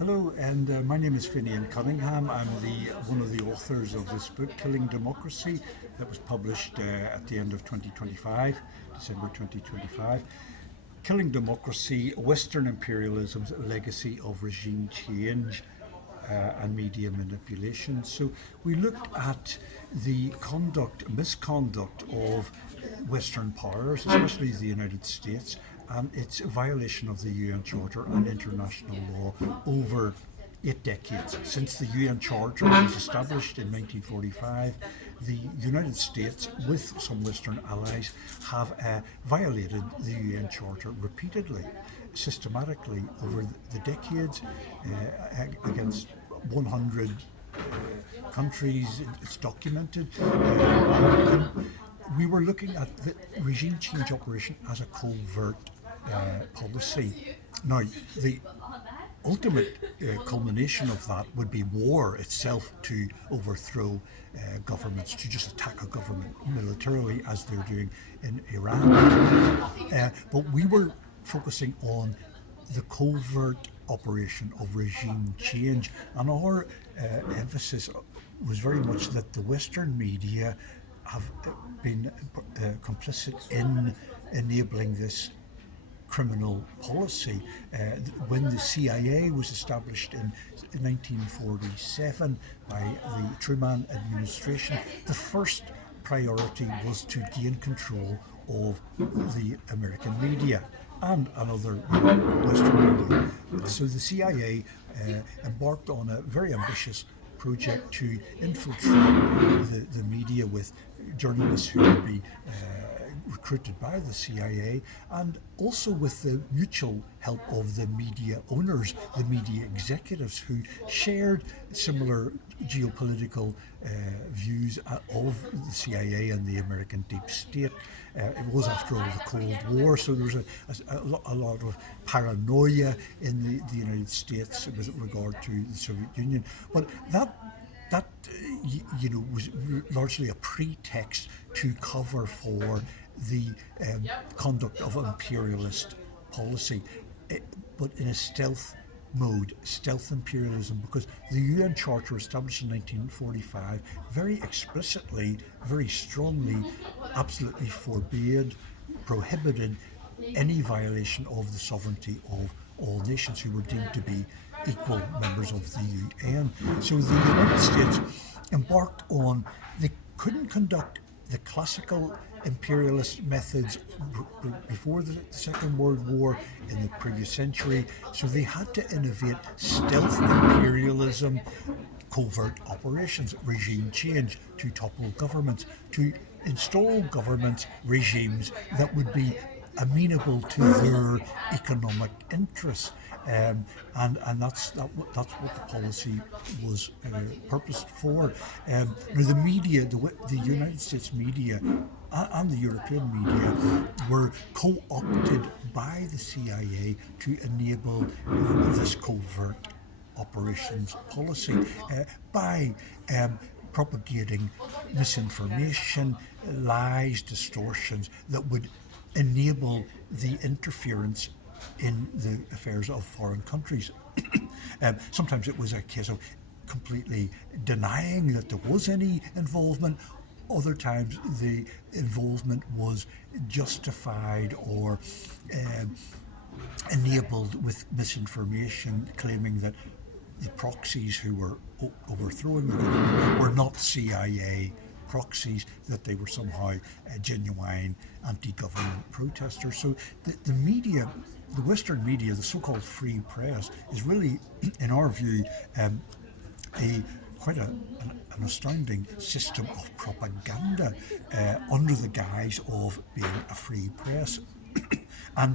Hello, and my name is Finian Cunningham. I'm one of the authors of this book, Killing Democracy, that was published at the end of 2025, December 2025. Killing Democracy, Western Imperialism's Legacy of Regime Change and Media Manipulation. So we looked at the misconduct of Western powers, especially the United States, and its violation of the UN Charter and international law over 8 decades. Since the UN Charter was established in 1945, the United States, with some Western allies, have violated the UN Charter repeatedly, systematically over the decades against 100 countries. It's documented. We were looking at the regime change operation as a covert policy. Now, the ultimate culmination of that would be war itself, to overthrow governments, to just attack a government militarily as they're doing in Iran. But we were focusing on the covert operation of regime change, and our emphasis was very much that the Western media have been complicit in enabling this criminal policy. When the CIA was established in 1947 by the Truman administration, the first priority was to gain control of the American media and another Western media. So the CIA embarked on a very ambitious project to infiltrate the media with journalists who would be recruited by the CIA, and also with the mutual help of the media owners, the media executives, who shared similar geopolitical views of the CIA and the American deep state. It was, after all, the Cold War, so there was a lot of paranoia in the United States with regard to the Soviet Union. But that was largely a pretext to cover for the conduct of imperialist policy, but in a stealth mode, stealth imperialism, because the UN Charter, established in 1945, very explicitly, very strongly, absolutely forbade, prohibited any violation of the sovereignty of all nations who were deemed to be equal members of the UN. So the United States embarked on, they couldn't conduct the classical imperialist methods before the Second World War in the previous century, so they had to innovate stealth imperialism, covert operations, regime change, to topple governments, to install governments, regimes that would be amenable to their economic interests. And that's what the policy was purposed for. Now the media, the United States media and the European media were co-opted by the CIA to enable this covert operations policy by propagating misinformation, lies, distortions that would enable the interference in the affairs of foreign countries. Sometimes it was a case of completely denying that there was any involvement. Other times the involvement was justified or enabled with misinformation, claiming that the proxies who were overthrowing the government were not CIA proxies, that they were somehow genuine anti-government protesters. So the media, the Western media, the so-called free press, is really, in our view, quite an astounding system of propaganda under the guise of being a free press. And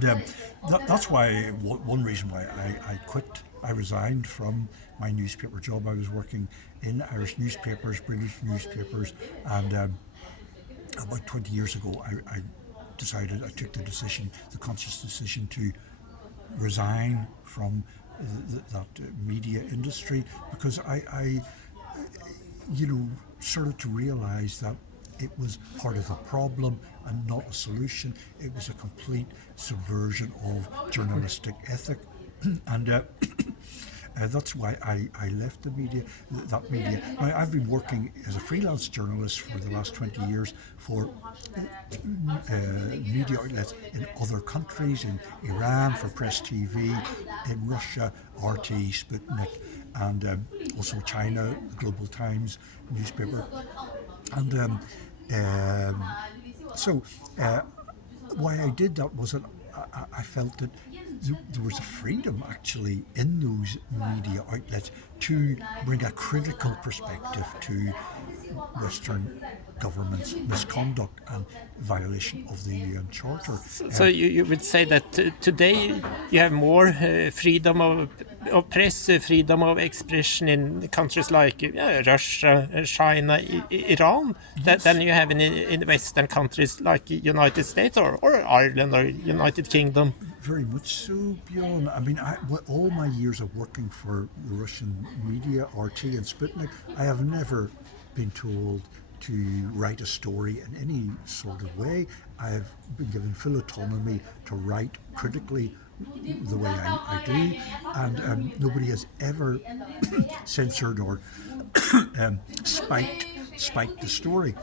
that's why, one reason why I quit. I resigned from my newspaper job. I was working in Irish newspapers, British newspapers, and about 20 years ago I took the conscious decision to resign from that media industry, because I started to realize that it was part of the problem and not a solution. It was a complete subversion of journalistic ethic. And That's why I left the media, that media. Now, I've been working as a freelance journalist for the last 20 years for media outlets in other countries, in Iran for Press TV, in Russia, RT, Sputnik, and also China, Global Times newspaper. And so why I did that was that I felt that there was a freedom actually in those media outlets to bring a critical perspective to Western government's misconduct and violation of the UN Charter. So you would say that today you have more freedom of press, freedom of expression in countries like Russia, China, Iran, than you have in Western countries like United States or Ireland or United Kingdom? Very much so, Bjorn. I mean, all my years of working for the Russian media, RT and Sputnik, I have never been told to write a story in any sort of way. I have been given full autonomy to write critically the way I do, and nobody has ever censored or spiked the story.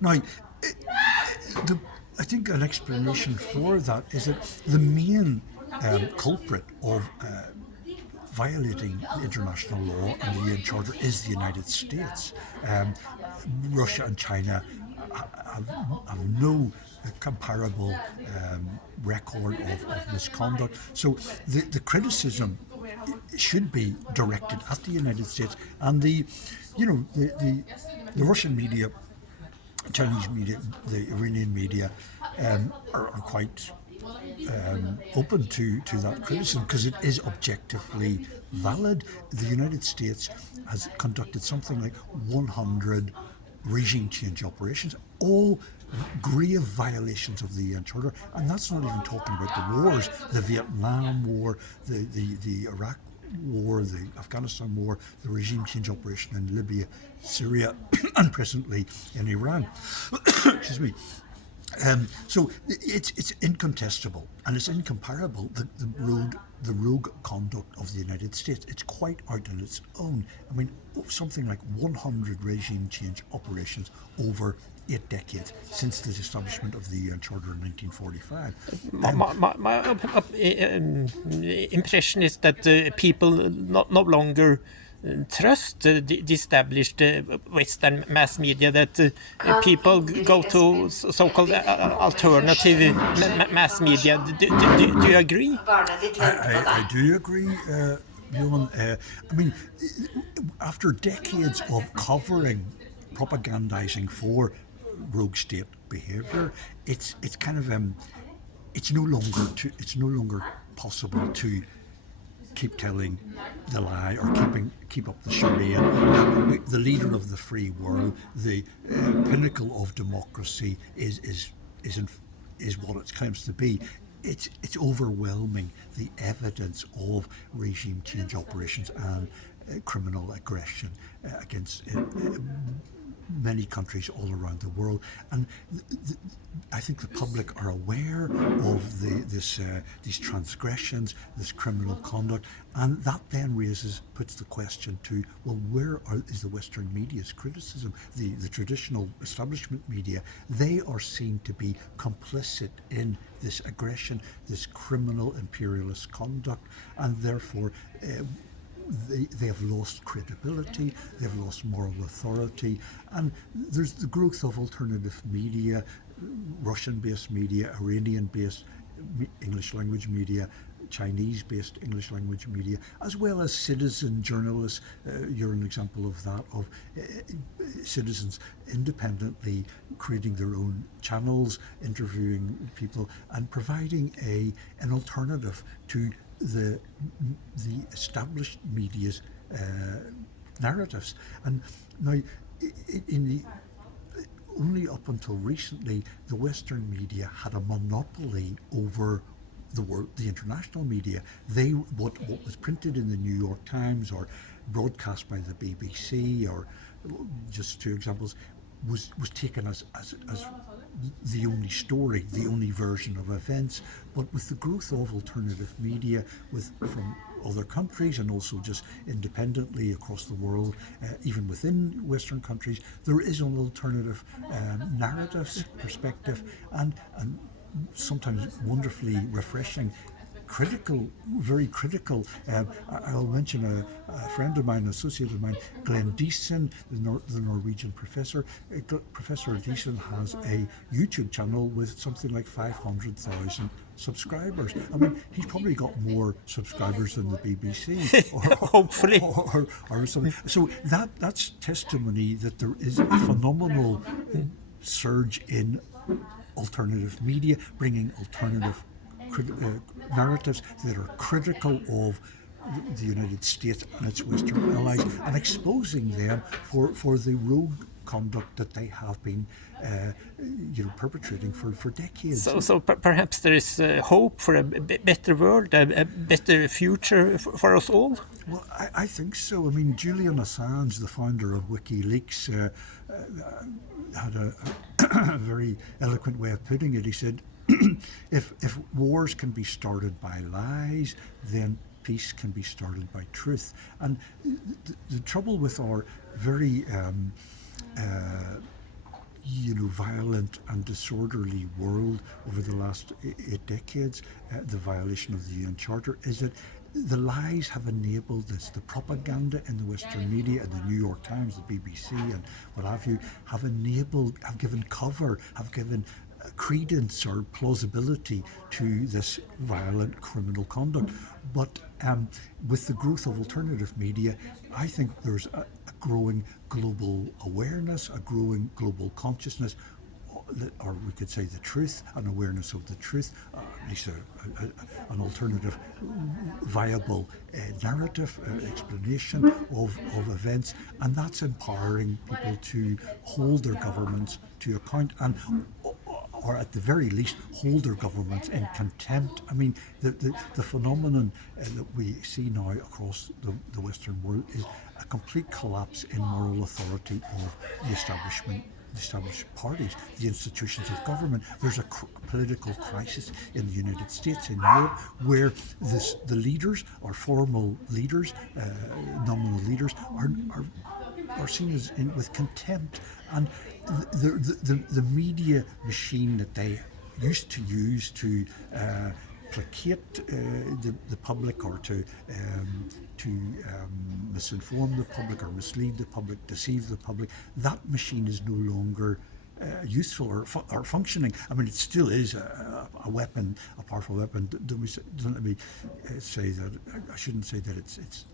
Now, I think an explanation for that is that the main culprit of violating international law and the UN Charter is the United States. Russia and China have no comparable record of misconduct. So the criticism should be directed at the United States, and the Russian media, Chinese media, the Iranian media are quite open to that criticism because it is objectively valid. The United States has conducted something like 100 regime change operations, all grave violations of the UN Charter, and that's not even talking about the wars, the Vietnam War, the Iraq War, the Afghanistan War, the regime change operation in Libya, Syria, and presently in Iran. Excuse me. So it's incontestable and it's incomparable, the rogue conduct of the United States. It's quite out on its own. I mean, something like 100 regime change operations over 8 decades since the establishment of the UN Charter in 1945. My impression is that people no longer trust the established Western mass media, that people go to so-called alternative mass media. Do you agree? I do agree, Bjorn. I mean, after decades of covering, propagandizing for rogue state behaviour, it's kind of it's no longer possible to keep telling the lie or keep up the charade. The leader of the free world, the pinnacle of democracy, is what it claims to be. It's overwhelming, the evidence of regime change operations and criminal aggression against many countries all around the world, and I think the public are aware of these transgressions, this criminal conduct, and that then puts the question to, well, is the Western media's criticism? The traditional establishment media, they are seen to be complicit in this aggression, this criminal imperialist conduct, and therefore they have lost credibility, they've lost moral authority, and there's the growth of alternative media, Russian-based media, Iranian-based English language media, Chinese-based English language media, as well as citizen journalists. You're an example of that, of citizens independently creating their own channels, interviewing people, and providing an alternative to the established media's narratives. And now, only up until recently, the Western media had a monopoly over the international media. What was printed in the New York Times or broadcast by the BBC, or just two examples, was taken as the only story, the only version of events. But with the growth of alternative media, from other countries and also just independently across the world, even within Western countries, there is an alternative narratives perspective and sometimes wonderfully refreshing, critical, very critical. I'll mention a friend of mine, an associate of mine, Glenn Deason, the Norwegian professor. Professor Deason has a YouTube channel with something like 500,000 subscribers. I mean, he's probably got more subscribers than the BBC, Hopefully. or something. So that's testimony that there is a phenomenal surge in alternative media, bringing alternative narratives that are critical of the United States and its Western allies, and exposing them for the rogue conduct that they have been perpetrating for decades. So perhaps there is hope for a better world, a better future for us all? Well, I think so. I mean, Julian Assange, the founder of WikiLeaks, had a very eloquent way of putting it. He said, if wars can be started by lies, then peace can be started by truth. And the trouble with our very violent and disorderly world over the last 8 decades, the violation of the UN Charter, is that the lies have enabled this. The propaganda in the Western media, and the New York Times, the BBC, and what have you, have given cover, have given credence or plausibility to this violent criminal conduct. But with the growth of alternative media, I think there's a growing global awareness, a growing global consciousness, or we could say the truth, an awareness of the truth, at least an alternative, viable narrative, explanation of events, and that's empowering people to hold their governments to account, and or at the very least hold their governments in contempt. I mean, the phenomenon that we see now across the Western world is a complete collapse in moral authority of the established parties, the institutions of government. There's a political crisis in the United States, in Europe, where the leaders, or formal leaders, nominal leaders, are seen as with contempt, and the media machine that they used to use to placate the public, or to misinform the public, or mislead the public, deceive the public, that machine is no longer useful or functioning. I mean, it still is a weapon, a powerful weapon. Don't let me say that. I shouldn't say that it's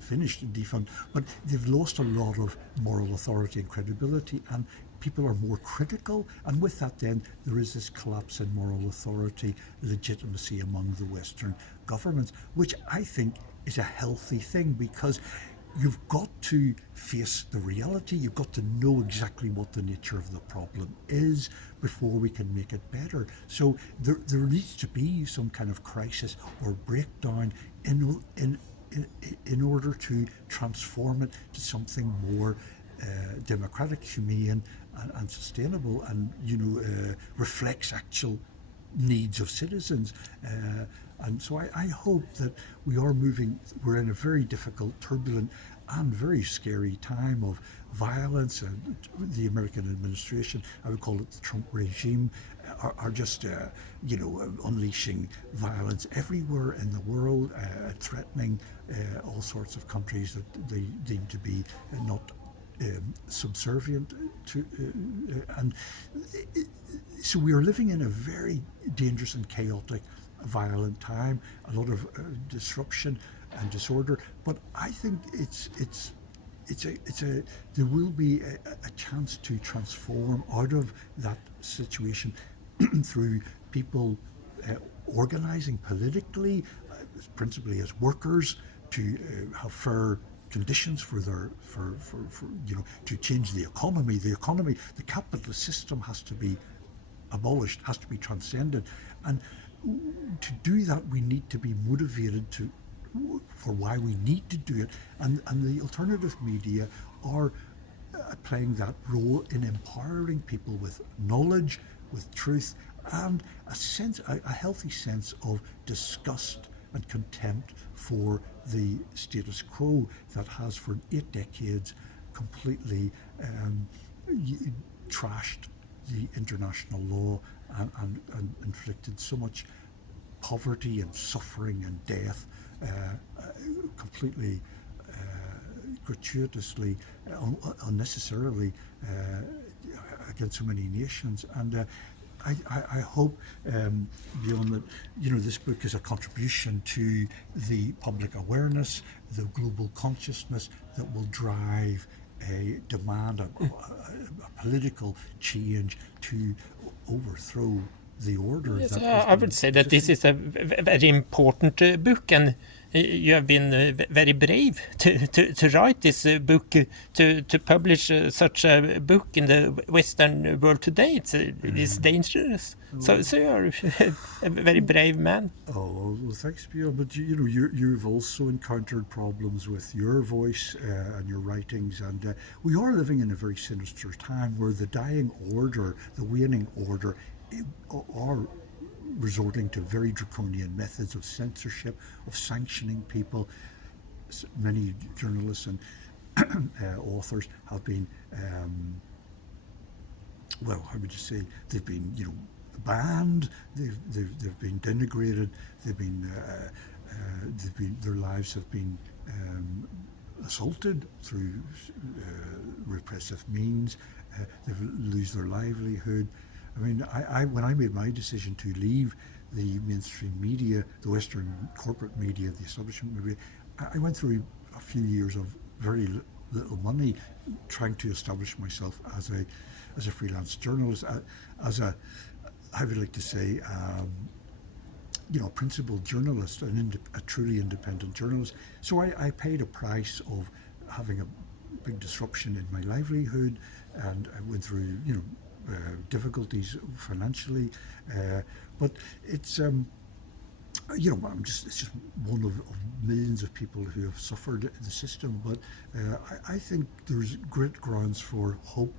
finished and defunct, but they've lost a lot of moral authority and credibility, and people are more critical, and with that then there is this collapse in moral authority, legitimacy among the Western governments, which I think is a healthy thing, because you've got to face the reality. You've got to know exactly what the nature of the problem is before we can make it better. So there needs to be some kind of crisis or breakdown in order to transform it to something more democratic, humane, and sustainable, and reflects actual needs of citizens. And so I hope that we're in a very difficult, turbulent, and very scary time of violence, and the American administration, I would call it the Trump regime, are just unleashing violence everywhere in the world, threatening all sorts of countries that they deem to be not subservient to, and so we are living in a very dangerous and chaotic, violent time, a lot of disruption and disorder. But I think there will be a chance to transform out of that situation through people organizing politically, principally as workers, to have fair conditions to change the economy. The capitalist system has to be abolished, has to be transcended, and to do that we need to be motivated for why we need to do it, and the alternative media are playing that role in empowering people with knowledge, with truth, and a healthy sense of disgust and contempt for the status quo that has for 8 decades completely trashed the international law and inflicted so much poverty and suffering and death completely gratuitously, unnecessarily against so many nations. And I hope, Bjorn, that this book is a contribution to the public awareness, the global consciousness that will drive a demand, a political change to overthrow the order. Yes, I would say that this is a very important book, and you have been very brave to write this book, to publish such a book in the Western world today. It's dangerous. So you are a very brave man. Oh, well, thanks, Bjorn. But you've also encountered problems with your voice and your writings, and we are living in a very sinister time where the dying order, the waning order, are resorting to very draconian methods of censorship, of sanctioning people. Many journalists and authors have been, well, how would you say, they've been, banned. They've been denigrated. They've been their lives have been assaulted through repressive means. They lose their livelihood. I mean, when I made my decision to leave the mainstream media, the Western corporate media, the establishment media, I went through a few years of very little money trying to establish myself as a freelance journalist, as a, I would like to say, a principled journalist, a truly independent journalist. So I paid a price of having a big disruption in my livelihood, and I went through, difficulties financially, but it's it's just one of millions of people who have suffered the system. But I think there's great grounds for hope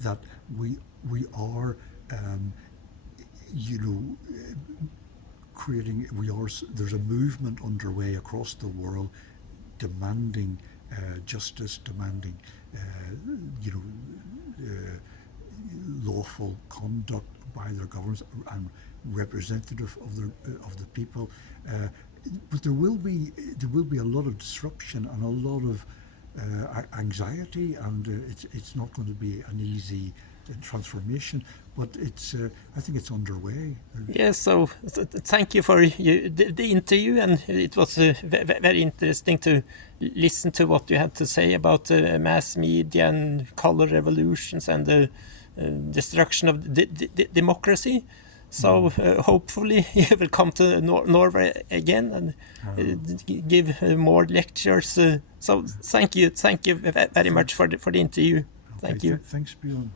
that we are creating. There's a movement underway across the world demanding justice, demanding lawful conduct by their governments and representative of the people, but there will be a lot of disruption and a lot of anxiety, and it's not going to be an easy transformation, but I think it's underway. Yes, so thank you for the interview, and it was very interesting to listen to what you had to say about mass media and color revolutions and the destruction of democracy. So hopefully you will come to Norway again and give more lectures. So thank you very much for the interview. Okay, Thank you. Thanks, Bjorn.